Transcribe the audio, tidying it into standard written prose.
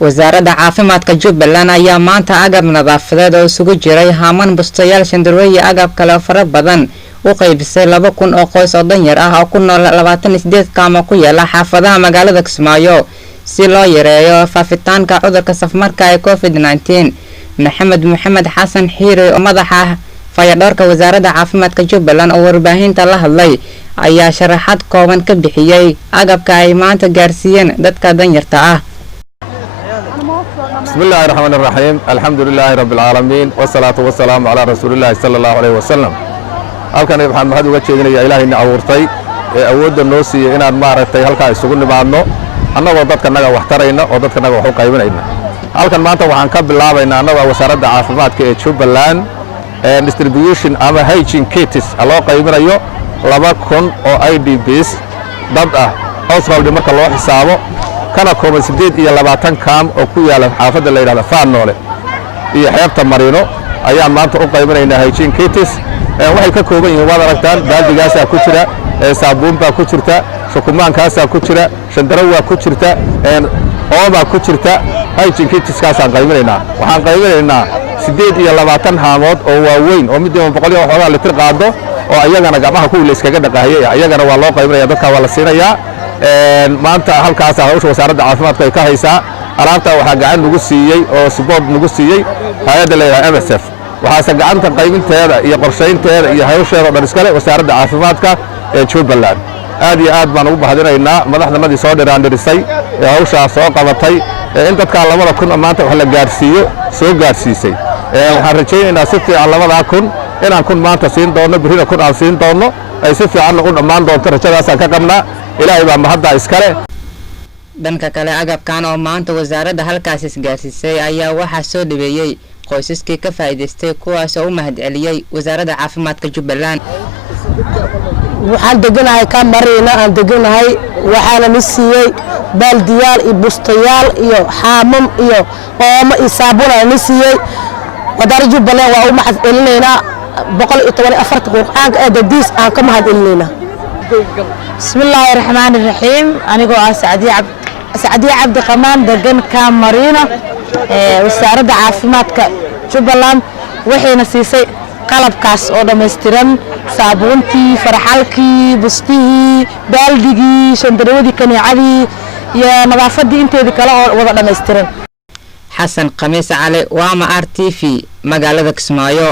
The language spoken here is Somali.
wasaaradda caafimaadka Jubbaland ayaa maanta agab nadaafadeed oo isugu jiray haaman bustayaal shandarooyin iyo agab kale fara badan u qaybisay 2,000 oo qoys oo danyar ah oo ku nool 28 kaamo ku yaala xaafadaha magaalada Kismaayo si loo yareeyo faafitaanka cudurka safmarka ee COVID-19. Maxamed Xasan Xiire oo madaxa fayadhowrka wasaaradda caafimaadka Jubbaland oo warbaahinta la hadlay ayaa sharaxaad kooban ka bixiyay agabka ay maanta gaarsiiyeen dadka danyarta ah. بسم الله الرحمن الرحيم الحمد لله رب العالمين والصلاة والسلام على رسول الله صلى الله عليه وسلم halkan waxaan mahad uga jeedinayaa Ilaahayna abuurtay ee awoodda noo siiyay inaan maaragtay halka isugu nimaadno annagoo dadkanaga wax tarayna oo dadkanaga wax u qaybinayna halkan maanta waxaan ka bilaabaynaa annagoo wasaaradda caafimaadka ee Jubbaland distribution ama hygiene kits loo qaybinayo 2,000 oo IDPs dad ah household marka loo xisaabo kana kooban 28 kaam oo ku yaala xaafadda la yiraahdo Faanoole iyo xeebta Marino ayaan maanta u qaybinaynaa hygiene kits waxay ka kooban yihiin wada aragtaan baaldigaas ku jira saabuun baa ku jirta shukumaankaas ku jira shandaro waa ku jirta ooba ku jirta hygiene kits kaas aan qaybinaynaa waxaan qaybinaynaa 28 haamood oo waaweyn oo midba 100 oo xogaa litir qaado oo ayagana gacmaha ku ilayskaga dhaqaayay ayagana waa loo qaybinayaa dadka waa la siinayaa maanta halkaas hawsha wasaaradda caafimaadka ay ka haysaa alaabta waxa gacan lagu siiyay oo support lagu siiyay hay'adda leeyahay MSF waxaase gacanta qaybinteeda iyo qorsheynteeda iyo hawsheeda dhan iskale wasaaradda caafimaadka ee Jubbaland aad iyo aad baan ugu bahadinaynaa madaxdanadii soo dhiraandhirisay ee hawsha soo qabatay in dadka 2,000 maanta wax la gaarsiiyo soo gaarsiisay waxaan rajaynaynaa si fiican 2,000 inaan kun maanta siin doono birina kun aan siin doono ay si fiican u dhamaan doonto rajadaas aan ka qabnaa Ilaahay baa mahadda iskale. dhanka kale agabkan oo maanta wasaaradda halkaas isgaarsiisay ayaa waxa soo dhaweeyay qoysaskii ka faa'iideystay kuwaas oo u mahadceliyay wasaaradda caafimaadka Jubbaland. waxaan deganahay ka Marina aan deganahay waxaana la siiyay baaldiyaal iyo bustayaal iyo haamam iyo oomo iyo saabuun la siiyay wasaaradda Jubbaland waa u mahadcelinaynaa 114 qur'aanka ee dadiis aan ka mahadcelinaynaa. بسم الله الرحمن الرحيم أنا جو سعدية عبد القمان دقن كامارينا وسارد عافيمات كجبلان وحين سيسي قلب كاس أو دمستيران صابونتي فرحالكي بستي بالديجي شندرودي كني عادي يا نظافة دي انتي دي كلا وضع دمستيران. حسن قميص علي وما RTV مقالة كسمايو.